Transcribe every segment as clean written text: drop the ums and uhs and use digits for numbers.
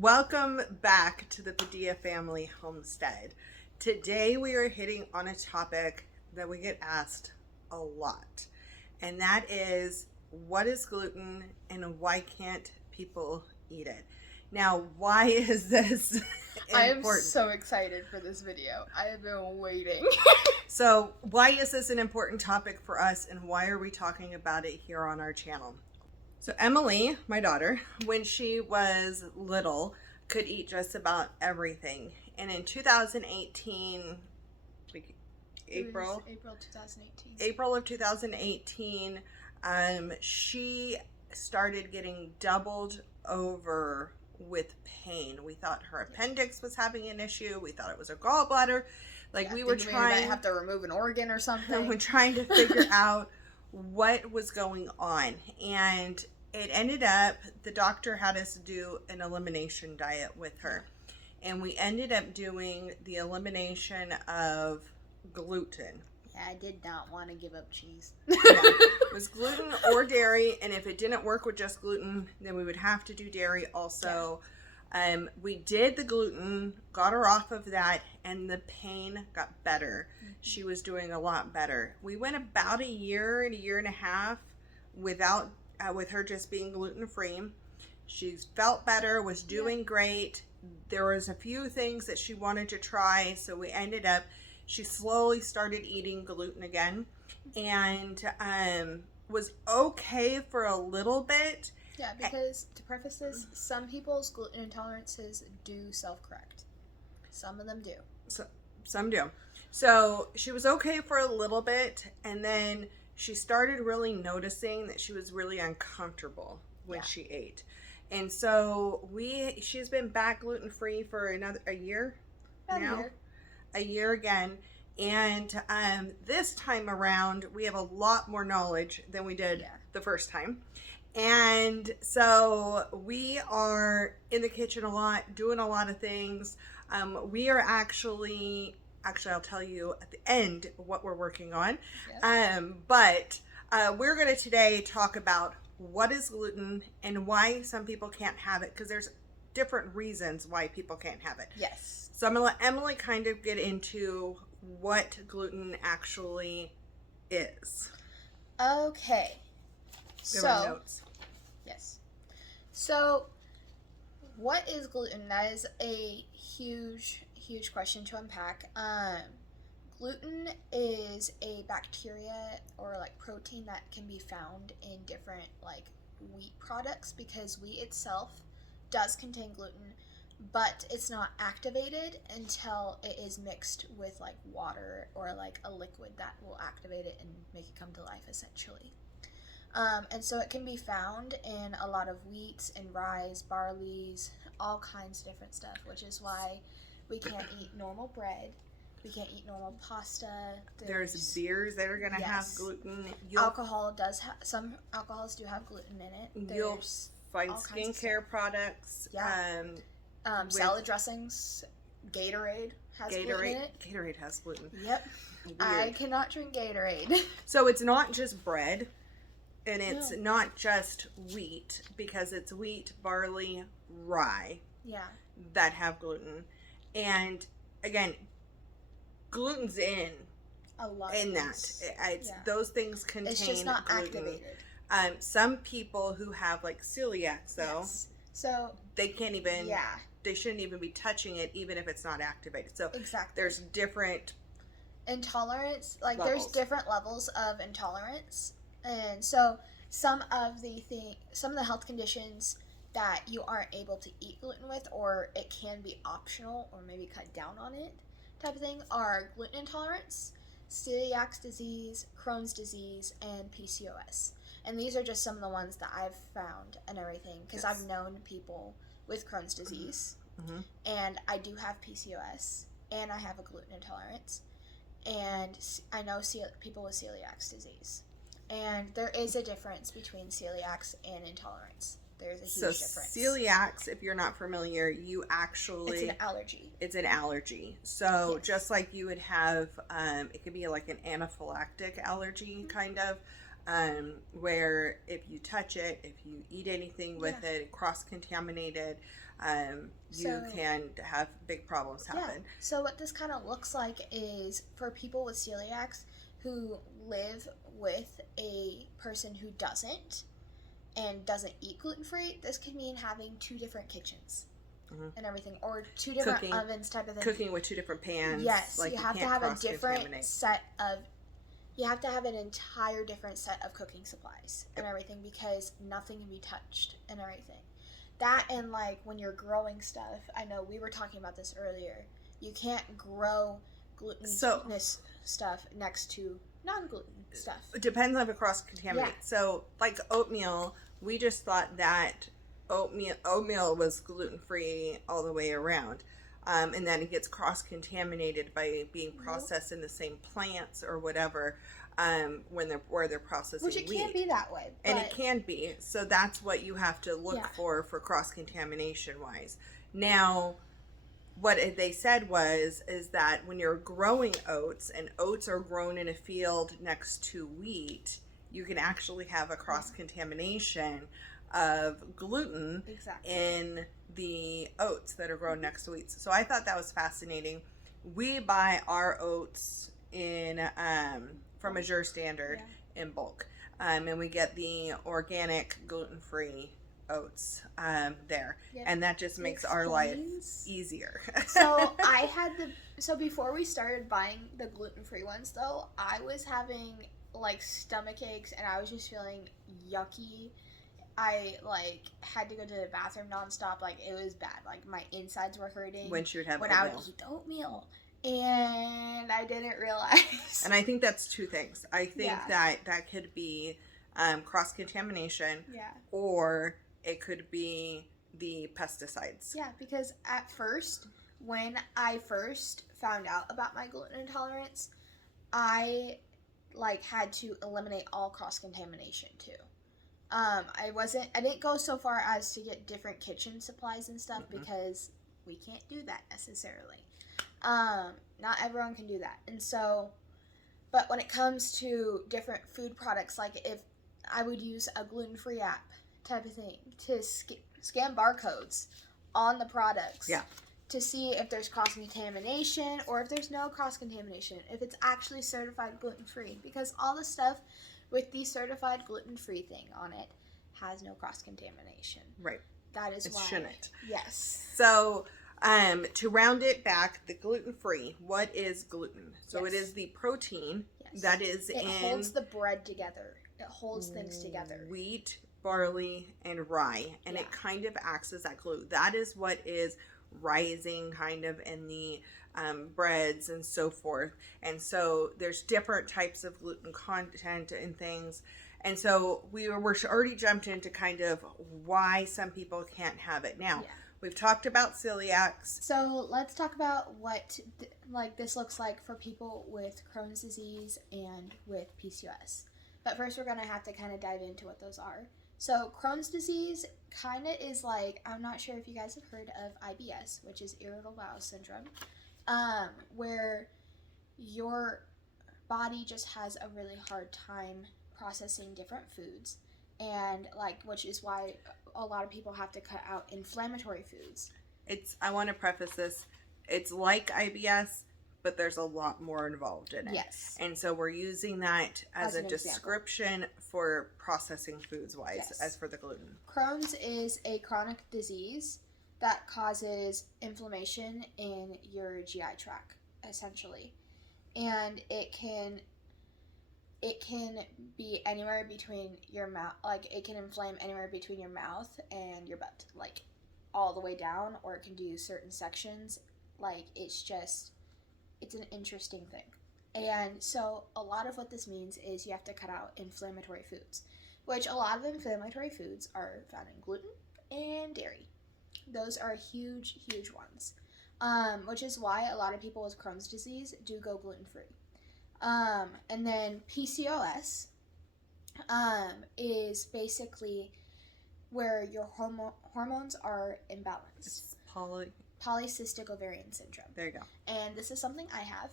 Welcome back to the Padilla Family Homestead. Today we are hitting on a topic that we get asked a lot, and that is what is gluten and why can't people eat it? Now, why is this important? I am so excited for this video. I have been waiting. So, why is this an important topic for us, and why are we talking about it here on our channel? So Emily, my daughter, when she was little, could eat just about everything. And in 2018, April April 2018. April of 2018, she started getting doubled over with pain. We thought her appendix was having an issue. We thought it was her gallbladder. We were trying. We might have to remove an organ or something. We're trying to figure out what was going on, and it ended up the doctor had us do an elimination diet with her, and we ended up doing the elimination of gluten. Yeah, I did not want to give up cheese. It was gluten or dairy, and if it didn't work with just gluten, then we would have to do dairy also. We did the gluten, got her off of that, and the pain got better. Mm-hmm. She was doing a lot better. We went about a year and a half without, with her just being gluten-free. She felt better, was doing great. There was a few things that she wanted to try, so we ended up, she slowly started eating gluten again, and was okay for a little bit. Yeah, because to preface this, some people's gluten intolerances do self-correct. Some of them do. Some do. So she was okay for a little bit, and then she started really noticing that she was really uncomfortable when she ate. And so she's been back gluten-free for a year now. A year again. And this time around, we have a lot more knowledge than we did the first time. And so we are in the kitchen a lot, doing a lot of things. We are actually I'll tell you at the end what we're working on. Yes. But we're going to today talk about what is gluten and why some people can't have it, because there's different reasons why people can't have it. Yes. So I'm going to let Emily kind of get into what gluten actually is. Okay. Notes. Yes. So, what is gluten? That is a huge question to unpack. Gluten is a bacteria or protein that can be found in different wheat products, because wheat itself does contain gluten, but it's not activated until it is mixed with water or a liquid that will activate it and make it come to life, essentially. And so it can be found in a lot of wheats and rye, barleys, all kinds of different stuff, which is why we can't eat normal bread. We can't eat normal pasta. There's beers that are going to have gluten. Some alcohols do have gluten in it. You'll find skincare products. Yeah. Salad dressings. Gatorade has gluten in it. Gatorade has gluten. Yep. Weird. I cannot drink Gatorade. So it's not just bread. And it's not just wheat, because it's wheat, barley, rye that have gluten. And again, gluten's in a lot in that. Those things contain it's just not gluten. Activated. Some people who have celiac though, so they can't even they shouldn't even be touching it, even if it's not activated. So there's different intolerance, there's different levels of intolerance. And so some of the health conditions that you aren't able to eat gluten with, or it can be optional or maybe cut down on it type of thing, are gluten intolerance, celiac disease, Crohn's disease, and PCOS. And these are just some of the ones that I've found and everything, because I've known people with Crohn's disease, and I do have PCOS, and I have a gluten intolerance, and I know people with celiac disease. And there is a difference between celiacs and intolerance. There's a huge difference. Celiacs, if you're not familiar, it's an allergy. It's an allergy. So just like you would have, it could be like an anaphylactic allergy kind of. where if you touch it, if you eat anything with it, cross-contaminated, you can have big problems happen. Yeah. So what this kind of looks like is for people with celiacs who live with a person who doesn't eat gluten-free, this could mean having 2 different kitchens. And everything, or 2 different ovens type of thing. Cooking with 2 different pans. Yes, you have to have a different set of, you have to have an entire different set of cooking supplies and everything, because nothing can be touched and everything. That, and like when you're growing stuff, I know we were talking about this earlier, you can't grow glutinous stuff next to non-gluten stuff. It depends on if it cross-contaminates. Yeah. So like oatmeal, we just thought that oatmeal was gluten-free all the way around, and then it gets cross-contaminated by being processed in the same plants or whatever, where they're processing wheat. Which it wheat. Can be that way. And it can be. So that's what you have to look for cross-contamination wise. Now, what they said is that when you're growing oats, and oats are grown in a field next to wheat, you can actually have a cross-contamination of gluten in the oats that are grown next to wheat. So I thought that was fascinating. We buy our oats in from Azure Standard in bulk, and we get the organic gluten-free oats there, and that just makes our life easier. So before we started buying the gluten-free ones, though, I was having like stomach aches, and I was just feeling yucky. I like had to go to the bathroom nonstop. Like it was bad. Like my insides were hurting when she would have I would eat the oatmeal, and I didn't realize. And I think that's 2 things. I think that could be cross-contamination, or it could be the pesticides. Yeah, because at first, when I first found out about my gluten intolerance, I like had to eliminate all cross-contamination too. I didn't go so far as to get different kitchen supplies and stuff, because we can't do that necessarily. Not everyone can do that. And so, but when it comes to different food products, like if I would use a gluten-free app type of thing to scan barcodes on the products to see if there's cross-contamination or if there's no cross-contamination, if it's actually certified gluten-free, because all the stuff with the certified gluten-free thing on it has no cross-contamination. Right. That is why. It shouldn't. Yes. So, to round it back, the gluten-free, what is gluten? So it is the protein that is it holds the bread together. It holds things together. Wheat, barley, and rye. And it kind of acts as that glue. That is what is rising kind of in the breads and so forth. And so there's different types of gluten content and things. And so we're already jumped into kind of why some people can't have it. Now, we've talked about celiacs. So let's talk about what this looks like for people with Crohn's disease and with PCOS. But first we're going to have to kind of dive into what those are. So Crohn's disease kind of is like, I'm not sure if you guys have heard of IBS, which is irritable bowel syndrome, where your body just has a really hard time processing different foods, and which is why a lot of people have to cut out inflammatory foods. I want to preface this, it's like IBS, but there's a lot more involved in it. Yes. And so we're using that as a description for processing foods wise, as for the gluten. Crohn's is a chronic disease that causes inflammation in your GI tract, essentially. And it can be anywhere between your mouth, it can inflame anywhere between your mouth and your butt, all the way down, or it can do certain sections. It's an interesting thing. And so a lot of what this means is you have to cut out inflammatory foods, which a lot of inflammatory foods are found in gluten and dairy. Those are huge, huge ones, which is why a lot of people with Crohn's disease do go gluten-free. And then PCOS is basically where your hormones are imbalanced. It's polycystic ovarian syndrome. There you go. And this is something I have,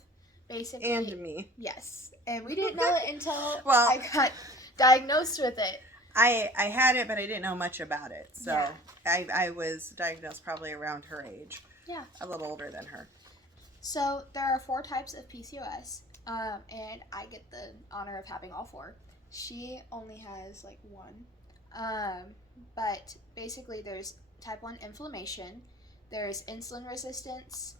basically. And me. Yes. And we didn't know it until well, I got diagnosed with it. I had it, but I didn't know much about it. So Yeah. I was diagnosed probably around her age. Yeah. A little older than her. So there are 4 types of PCOS, and I get the honor of having all 4. She only has like 1. But basically there's type 1 inflammation, there's insulin resistance,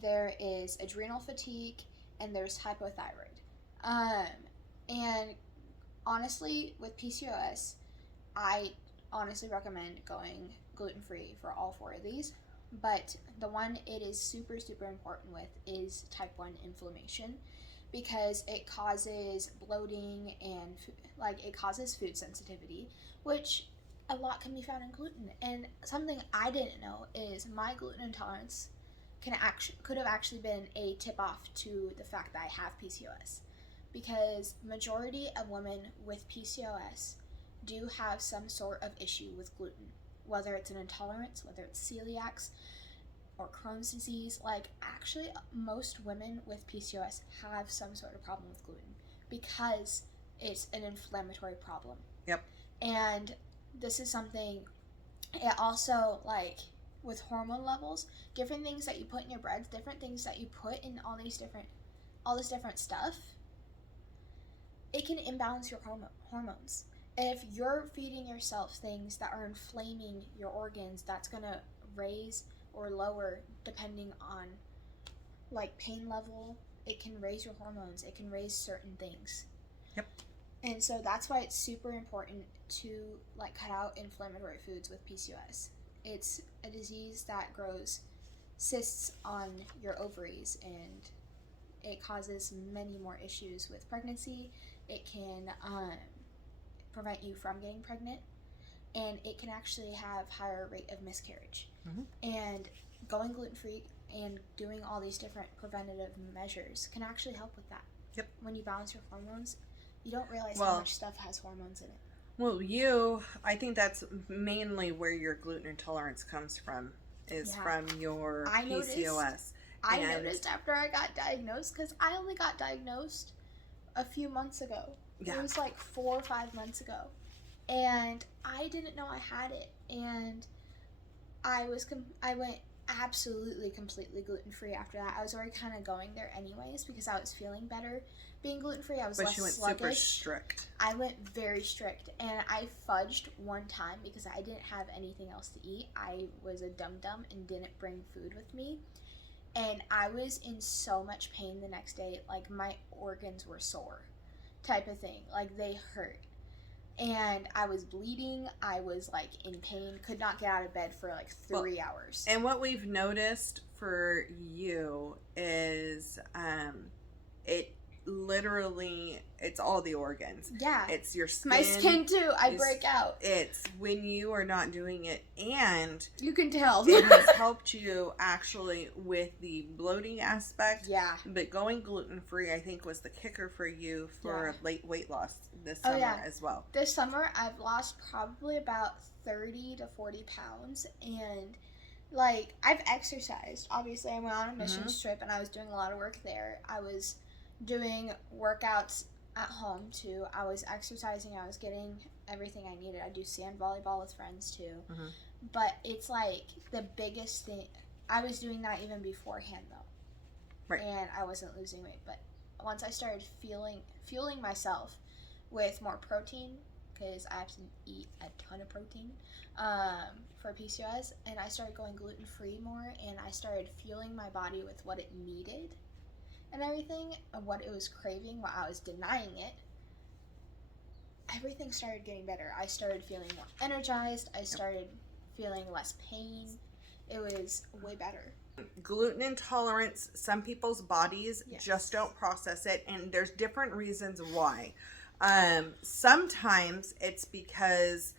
there is adrenal fatigue, and there's hypothyroid. And honestly, with PCOS, I honestly recommend going gluten-free for all 4 of these. But the one it is super, super important with is type 1 inflammation, because it causes bloating and it causes food sensitivity, which a lot can be found in gluten. And something I didn't know is my gluten intolerance could have actually been a tip off to the fact that I have PCOS, because majority of women with PCOS do have some sort of issue with gluten, whether it's an intolerance, whether it's celiacs or Crohn's disease. Like, actually, most women with PCOS have some sort of problem with gluten because it's an inflammatory problem. Yep. And this is something, it also, like, with hormone levels, different things that you put in your breads, different things that you put in all this different stuff, it can imbalance your hormones. And if you're feeding yourself things that are inflaming your organs, that's going to raise or lower depending on like pain level. It can raise your hormones. It can raise certain things. Yep. And so that's why it's super important to like cut out inflammatory foods with PCOS. It's a disease that grows cysts on your ovaries, and it causes many more issues with pregnancy. It can prevent you from getting pregnant, and it can actually have higher rate of miscarriage. Mm-hmm. And going gluten-free and doing all these different preventative measures can actually help with that. Yep. When you balance your hormones, you don't realize how much stuff has hormones in it. Well, I think that's mainly where your gluten intolerance comes from, is from your PCOS. I noticed after I got diagnosed, because I only got diagnosed a few months ago. Yeah. It was like 4 or 5 months ago. And I didn't know I had it. And I went absolutely completely gluten-free after that. I was already kind of going there anyways because I was feeling better. Being gluten-free, I was less sluggish. But you went super strict. I went very strict. And I fudged one time because I didn't have anything else to eat. I was a dum-dum and didn't bring food with me. And I was in so much pain the next day. Like, my organs were sore type of thing. Like, they hurt. And I was bleeding. I was, like, in pain. Could not get out of bed for, like, 3 hours. And what we've noticed for you is it literally, it's all the organs. Yeah. It's your skin. My skin, too. I break out. It's when you are not doing it, and you can tell. It has helped you, actually, with the bloating aspect. Yeah. But going gluten-free, I think, was the kicker for you for late weight loss this summer as well. This summer, I've lost probably about 30 to 40 pounds, and like, I've exercised. Obviously, I went on a mission trip, and I was doing a lot of work there. I was doing workouts at home, too. I was exercising. I was getting everything I needed. I do sand volleyball with friends, too. Mm-hmm. But it's, like, the biggest thing. I was doing that even beforehand, though. Right. And I wasn't losing weight. But once I started fueling myself with more protein, because I have to eat a ton of protein for PCOS, and I started going gluten-free more, and I started fueling my body with what it needed and everything, and what it was craving while I was denying it, everything started getting better. I started feeling more energized. I started feeling less pain. It was way better. Gluten intolerance, some people's bodies just don't process it, and there's different reasons why. Sometimes it's because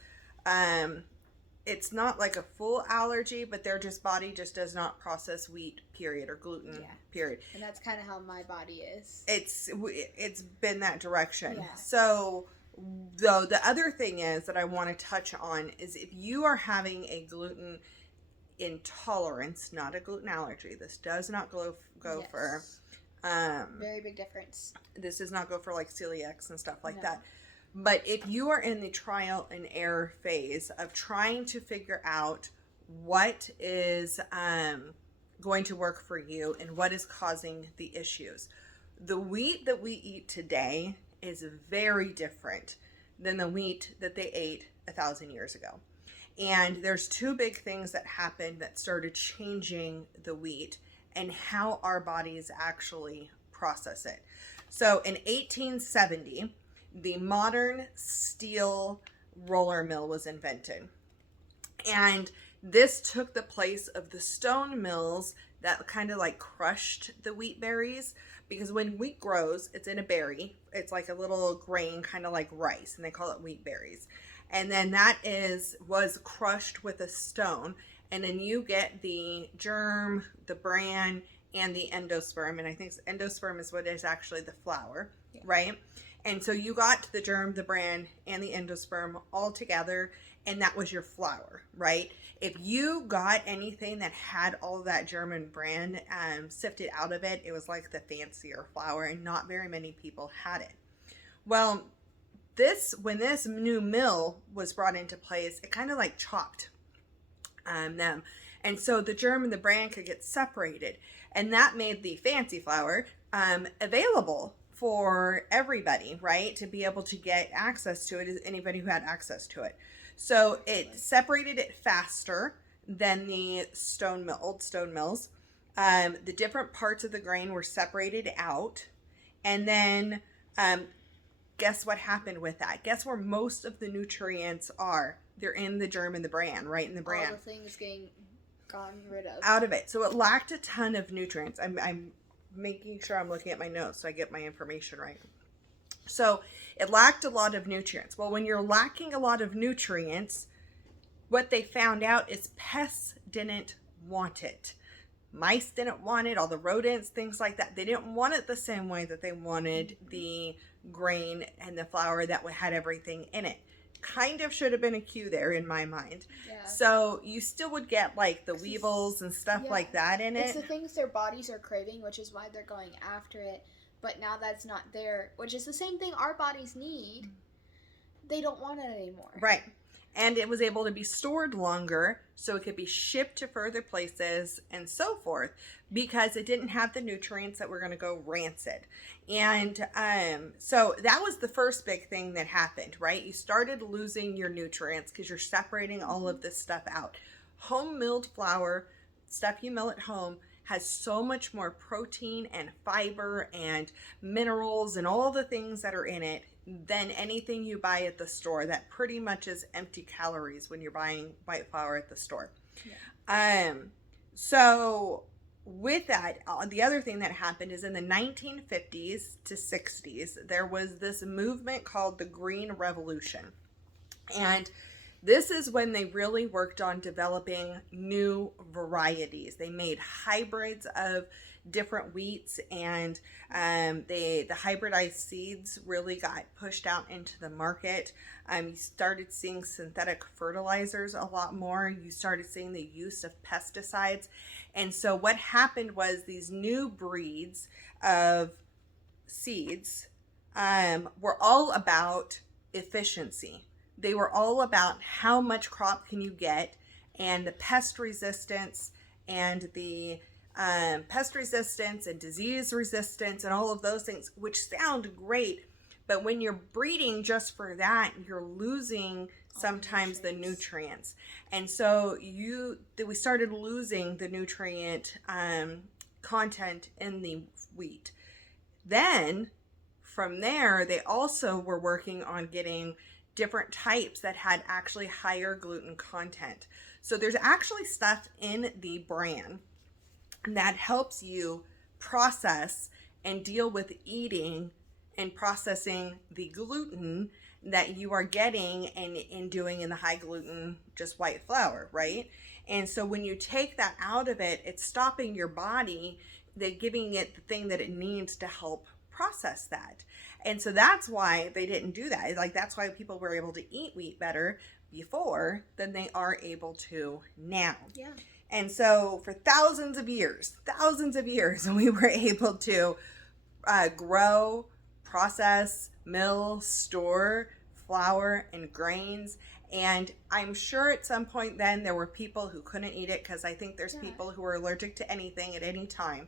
it's not like a full allergy, but their body just does not process wheat, period, or gluten, period. And that's kind of how my body is. It's been that direction. Yeah. So, though, the other thing is that I want to touch on is if you are having a gluten intolerance, not a gluten allergy. This does not go for very big difference. This does not go for like celiacs and stuff like that. But if you are in the trial and error phase of trying to figure out what is going to work for you and what is causing the issues, the wheat that we eat today is very different than the wheat that they ate 1,000 years ago. And there's two big things that happened that started changing the wheat and how our bodies actually process it. So in 1870, the modern steel roller mill was invented. And this took the place of the stone mills that kind of like crushed the wheat berries, because when wheat grows, it's in a berry. It's like a little grain, kind of like rice, and they call it wheat berries. And then that was crushed with a stone, and then you get the germ, the bran, and the endosperm. And I think endosperm is what is actually the flour, right? And so you got the germ, the bran, and the endosperm all together, and that was your flour, right? If you got anything that had all of that germ and bran sifted out of it, it was like the fancier flour, and not very many people had it. Well, when this new mill was brought into place, it kind of like chopped them. And so the germ and the bran could get separated. And that made the fancy flour available for everybody, right? To be able to get access to it, anybody who had access to it. So it separated it faster than the old stone mills. The different parts of the grain were separated out. And then guess what happened with that? Guess where most of the nutrients are? They're in the germ and the bran, right? In the bran. All the things getting gotten rid of. Out of it. So it lacked a ton of nutrients. I'm making sure I'm looking at my notes so I get my information right. So it lacked a lot of nutrients. Well, when you're lacking a lot of nutrients, what they found out is pests didn't want it. Mice didn't want it, all the rodents, things like that. They didn't want it the same way that they wanted the grain and the flour that had everything in it. Kind of should have been a cue there in my mind. Yeah. So you still would get like the weevils and stuff like that in it. It's the things their bodies are craving, which is why they're going after it. But now that's not there, which is the same thing our bodies need. They don't want it anymore. Right. And it was able to be stored longer, so it could be shipped to further places and so forth, because it didn't have the nutrients that were going to go rancid. And so that was the first big thing that happened, right? You started losing your nutrients because you're separating all of this stuff out. Home milled flour, stuff you mill at home, has so much more protein and fiber and minerals and all the things that are in it than anything you buy at the store. That pretty much is empty calories when you're buying white flour at the store. Yeah. So with that, the other thing that happened is in the 1950s to 60s, there was this movement called the Green Revolution. And this is when they really worked on developing new varieties. They made hybrids of different wheats, and the hybridized seeds really got pushed out into the market. You started seeing synthetic fertilizers a lot more. You started seeing the use of pesticides. And so what happened was these new breeds of seeds were all about efficiency. They were all about how much crop can you get, and the pest resistance and the pest resistance and disease resistance and all of those things, which sound great, but when you're breeding just for that, you're losing sometimes the nutrients. And so we started losing the nutrient content in the wheat. Then from there, they also were working on getting different types that had actually higher gluten content. So there's actually stuff in the bran that helps you process and deal with eating and processing the gluten that you are getting and doing in the high gluten, just white flour, right? And so when you take that out of it, it's stopping your body, giving it the thing that it needs to help process that. And so that's why they didn't do that. Like, that's why people were able to eat wheat better before than they are able to now. Yeah. And so for thousands of years, we were able to grow, process, mill, store flour and grains. And I'm sure at some point then there were people who couldn't eat it, because I think there's people who are allergic to anything at any time.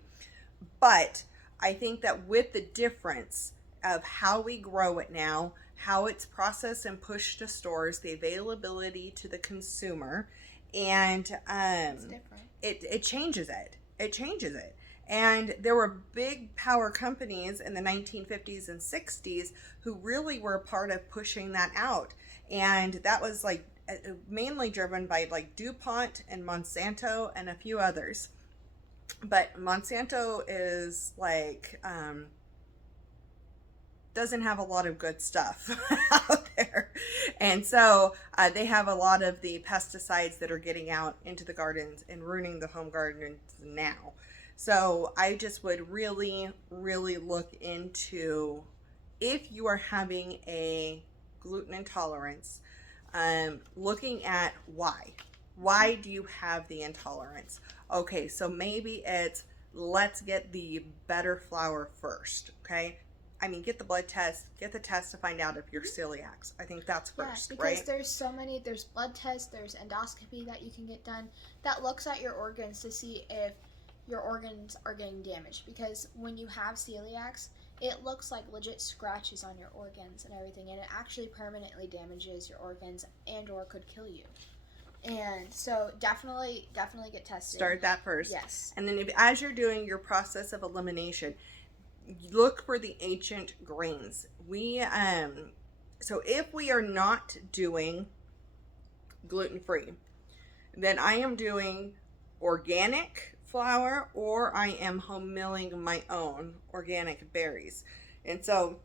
But I think that with the difference of how we grow it now, how it's processed and pushed to stores, the availability to the consumer, and It's different. it changes it. It changes it. And there were big power companies in the 1950s and 60s who really were a part of pushing that out. And that was like mainly driven by like DuPont and Monsanto and a few others. But Monsanto is like doesn't have a lot of good stuff out there, and so they have a lot of the pesticides that are getting out into the gardens and ruining the home gardens now. So I just would really look into, if you are having a gluten intolerance, looking at why do you have the intolerance. Okay, so maybe it's, let's get the better flour first. Okay, I mean, get the blood test, get the test to find out if you're celiac. I think that's first, because right? there's so many, there's blood tests, there's endoscopy that you can get done that looks at your organs to see if your organs are getting damaged. Because when you have celiacs, it looks like legit scratches on your organs and everything, and it actually permanently damages your organs and or could kill you. And so definitely get tested. Start that first. Yes. And then as you're doing your process of elimination, look for the ancient grains. So if we are not doing gluten-free, then I am doing organic flour, or I am home milling my own organic berries. And so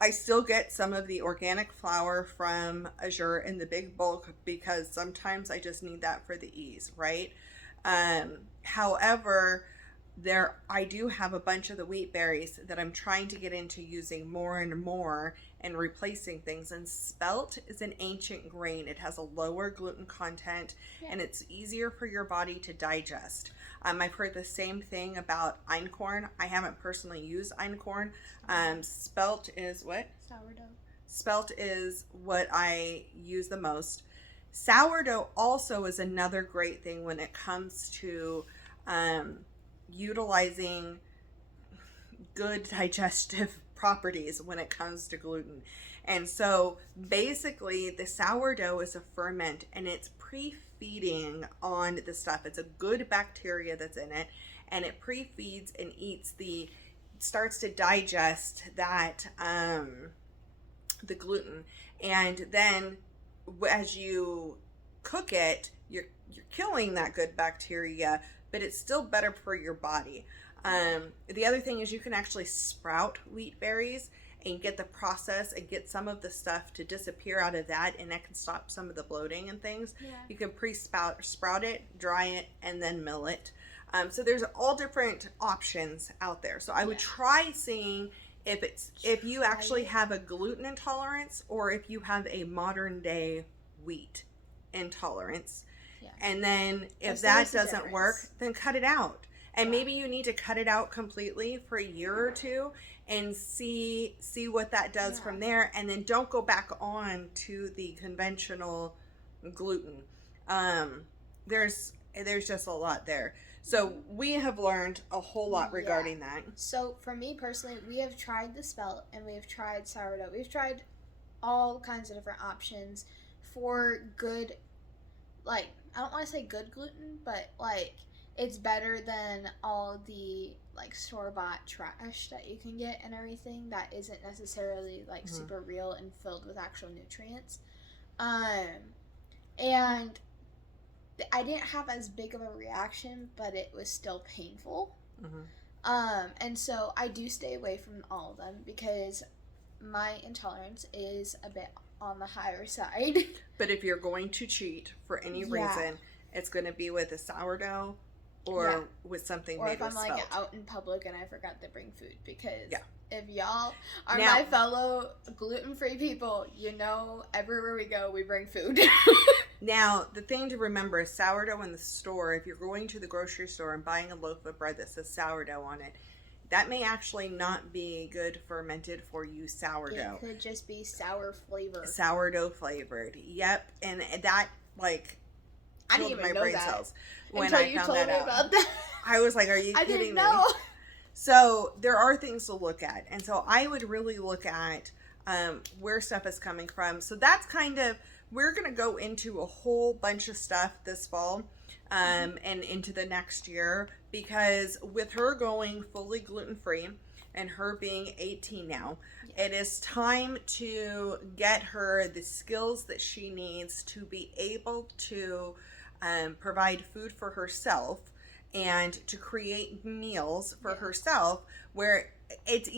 I still get some of the organic flour from Azure in the big bulk, because sometimes I just need that for the ease, right? However, I do have a bunch of the wheat berries that I'm trying to get into using more and more and replacing things. And spelt is an ancient grain. It has a lower gluten content, and it's easier for your body to digest. I've heard the same thing about einkorn. I haven't personally used einkorn. Spelt is what? Sourdough. Spelt is what I use the most. Sourdough also is another great thing when it comes to utilizing good digestive properties when it comes to gluten. And so basically the sourdough is a ferment, and it's pre-feeding on the stuff. It's a good bacteria that's in it, and it pre-feeds and starts to digest that the gluten. And then as you cook it, you're killing that good bacteria, but it's still better for your body. The other thing is you can actually sprout wheat berries and get the process and get some of the stuff to disappear out of that, and that can stop some of the bloating and things. Yeah. You can sprout it, dry it, and then mill it. So there's all different options out there. So I would try seeing if you actually have a gluten intolerance, or if you have a modern day wheat intolerance. Yeah. And then if that doesn't work, then cut it out. And maybe you need to cut it out completely for a year or two and see what that does from there. And then don't go back on to the conventional gluten. There's just a lot there. So we have learned a whole lot regarding that. So for me personally, we have tried the spelt and we have tried sourdough. We've tried all kinds of different options for good, like, I don't want to say good gluten, but like it's better than all the like store-bought trash that you can get and everything that isn't necessarily like super real and filled with actual nutrients. And I didn't have as big of a reaction, but it was still painful. And so I do stay away from all of them because my intolerance is a bit on the higher side. But if you're going to cheat for any reason, it's going to be with a sourdough or with something made with spelt. Or if I'm like out in public and I forgot to bring food, because if y'all are my fellow gluten-free people, you know everywhere we go we bring food. Now, the thing to remember is sourdough in the store, if you're going to the grocery store and buying a loaf of bread that says sourdough on it, that may actually not be good fermented for you sourdough. It could just be sour flavor. Sourdough flavored. Yep. And that, like, I didn't killed even my know brain that cells when until I you found told that me out. about that. I was like, are you I kidding didn't me? know. So there are things to look at. And so I would really look at where stuff is coming from. So that's kind of, we're going to go into a whole bunch of stuff this fall and into the next year, because with her going fully gluten-free and her being 18 now, it is time to get her the skills that she needs to be able to provide food for herself and to create meals for herself, where it's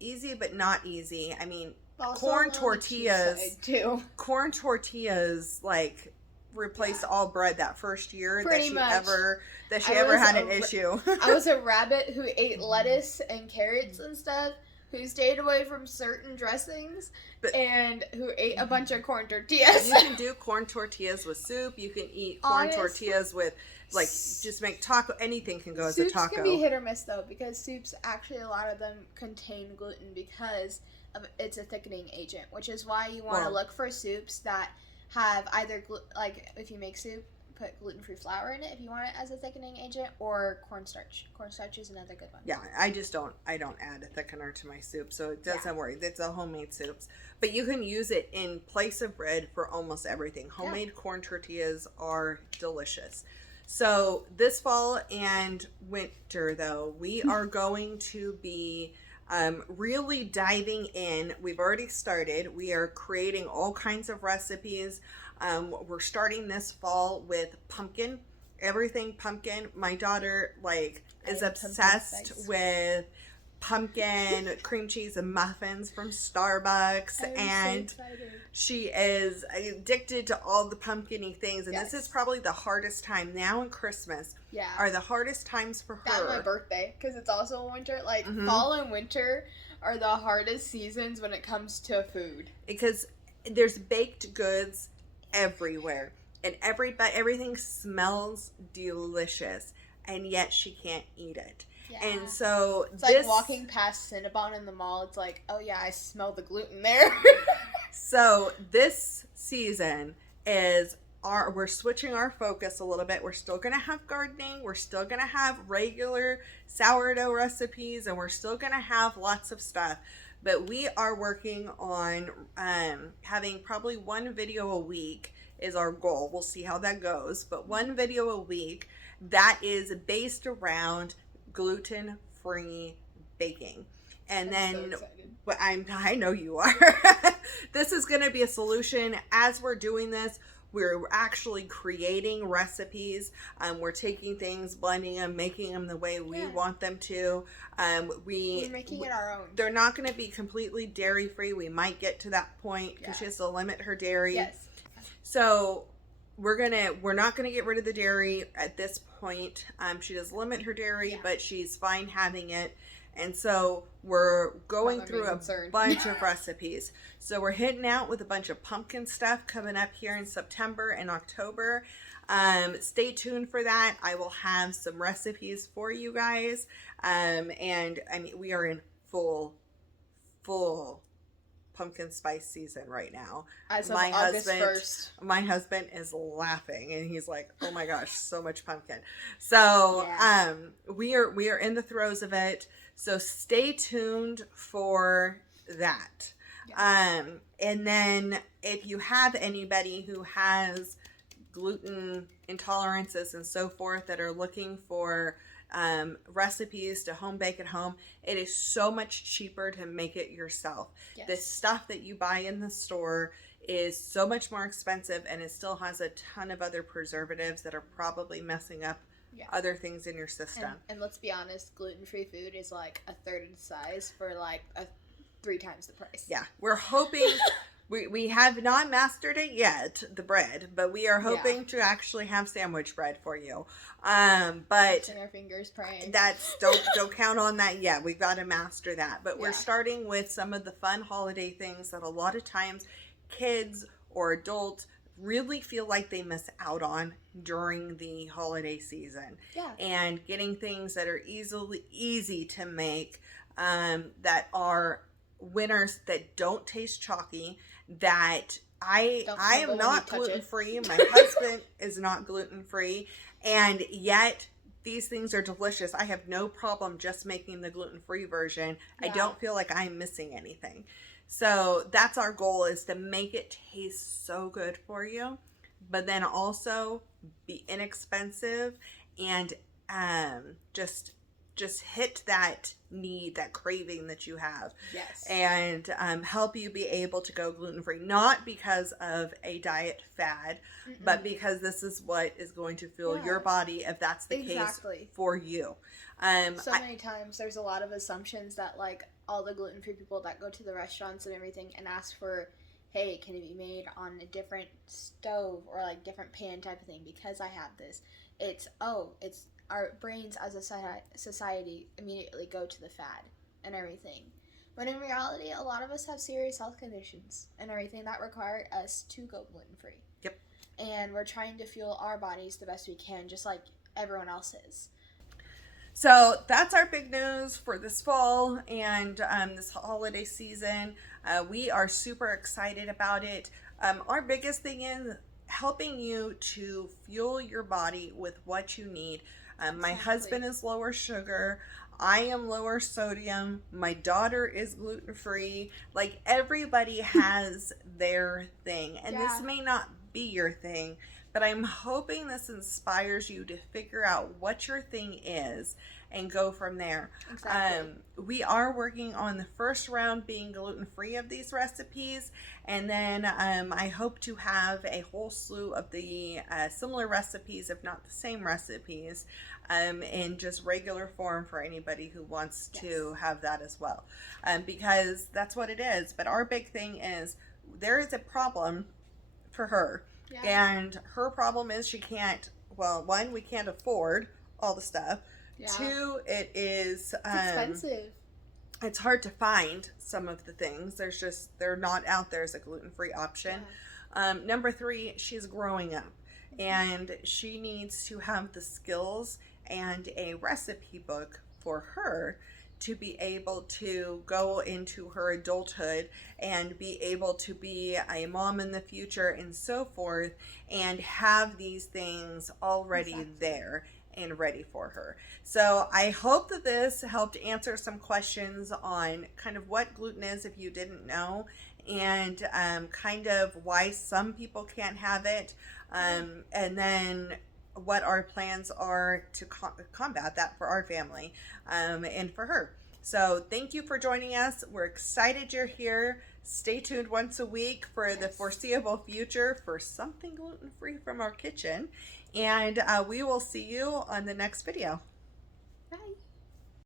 easy but not easy. I mean, Also corn on the cheap tortillas side, too. corn tortillas like replaced all bread that first year Pretty that she much. ever had an issue. I was a rabbit who ate lettuce and carrots and stuff, who stayed away from certain dressings, and who ate a bunch of corn tortillas. You can do corn tortillas with soup. You can eat corn tortillas with, like, just make taco. Anything can go as a taco. Soups can be hit or miss, though, because soups, actually, a lot of them contain gluten because it's a thickening agent, which is why you want to look for soups that have either, like, if you make soup, put gluten-free flour in it if you want it as a thickening agent, or cornstarch. Cornstarch is another good one. Yeah, I don't add a thickener to my soup, so it doesn't worry. It's a homemade soups. But you can use it in place of bread for almost everything. Homemade corn tortillas are delicious. So this fall and winter, though, we are going to be really diving in. We've already started. We are creating all kinds of recipes. We're starting this fall with pumpkin, everything pumpkin. My daughter is obsessed with pumpkin cream cheese and muffins from Starbucks, and so she is addicted to all the pumpkin-y things. And this is probably the hardest time now, and Christmas are the hardest times for her. That's my birthday, because it's also winter. Like, fall and winter are the hardest seasons when it comes to food, because there's baked goods everywhere, and everything smells delicious, and yet she can't eat it. And so it's like walking past Cinnabon in the mall. It's like, oh yeah, I smell the gluten there. So this season we're switching our focus a little bit. We're still going to have gardening. We're still going to have regular sourdough recipes, and we're still going to have lots of stuff. But we are working on having probably one video a week is our goal. We'll see how that goes. But one video a week that is based around gluten-free baking. And then so I know you are. This is going to be a solution. As we're doing this, we're actually creating recipes. We're taking things, blending them, making them the way we want them to. We're making it our own. They're not going to be completely dairy-free. We might get to that point because she has to limit her dairy. Yes. So we're not gonna get rid of the dairy at this point. She does limit her dairy, but she's fine having it. And so we're going through a bunch of recipes. So we're hitting out with a bunch of pumpkin stuff coming up here in September and October. Stay tuned for that. I will have some recipes for you guys. And I mean, we are in full pumpkin spice season right now. As of August 1st. My husband is laughing, and he's like, oh my gosh, so much pumpkin. So we are in the throes of it. So stay tuned for that. And then if you have anybody who has gluten intolerances and so forth that are looking for recipes to home bake at home, it is so much cheaper to make it yourself. The stuff that you buy in the store is so much more expensive, and it still has a ton of other preservatives that are probably messing up other things in your system. And let's be honest, gluten-free food is like a third of the size for like 3 times the price. Yeah, we're hoping. We have not mastered it yet, the bread, but we are hoping to actually have sandwich bread for you. But crossing our fingers, praying. Don't count on that yet. We've got to master that. But we're starting with some of the fun holiday things that a lot of times kids or adults really feel like they miss out on during the holiday season. Yeah. And getting things that are easy to make, that are winners, that don't taste chalky, that Don't I crumble am when you not touch gluten it. free. My husband is not gluten free, and yet these things are delicious. I have no problem just making the gluten free version. I Yeah. don't feel like I'm missing anything. So that's our goal, is to make it taste so good for you, but then also be inexpensive, and just hit that need, that craving that you have. Yes. And help you be able to go gluten free, not because of a diet fad, but because this is what is going to fill Yeah. your body, if that's the Exactly. case for you. So many times there's a lot of assumptions that like all the gluten-free people that go to the restaurants and everything and ask for, hey, can it be made on a different stove or like different pan type of thing, because I have this. It's our brains as a society immediately go to the fad and everything. When in reality, a lot of us have serious health conditions and everything that require us to go gluten-free. Yep. And we're trying to fuel our bodies the best we can, just like everyone else is. So that's our big news for this fall and this holiday season. We are super excited about it. Our biggest thing is helping you to fuel your body with what you need. My husband is lower sugar. I am lower sodium. My daughter is gluten free. Like, everybody has their thing, and this may not be your thing, but I'm hoping this inspires you to figure out what your thing is and go from there. Exactly. We are working on the first round being gluten-free of these recipes, and then I hope to have a whole slew of the similar recipes, if not the same recipes, in just regular form for anybody who wants to have that as well, because that's what it is. But our big thing is, there is a problem for her. Yeah. And her problem is she can't, well, one, we can't afford all the stuff. Yeah. Two, it's expensive. It's hard to find some of the things. They're not out there as a gluten-free option. Yeah. Number three, she's growing up, and she needs to have the skills and a recipe book for her to be able to go into her adulthood and be able to be a mom in the future and so forth, and have these things already there and ready for her. So I hope that this helped answer some questions on kind of what gluten is, if you didn't know, and kind of why some people can't have it, and then what our plans are to combat that for our family, and for her. So thank you for joining us. We're excited you're here. Stay tuned once a week for the foreseeable future for something gluten-free from our kitchen. And we will see you on the next video.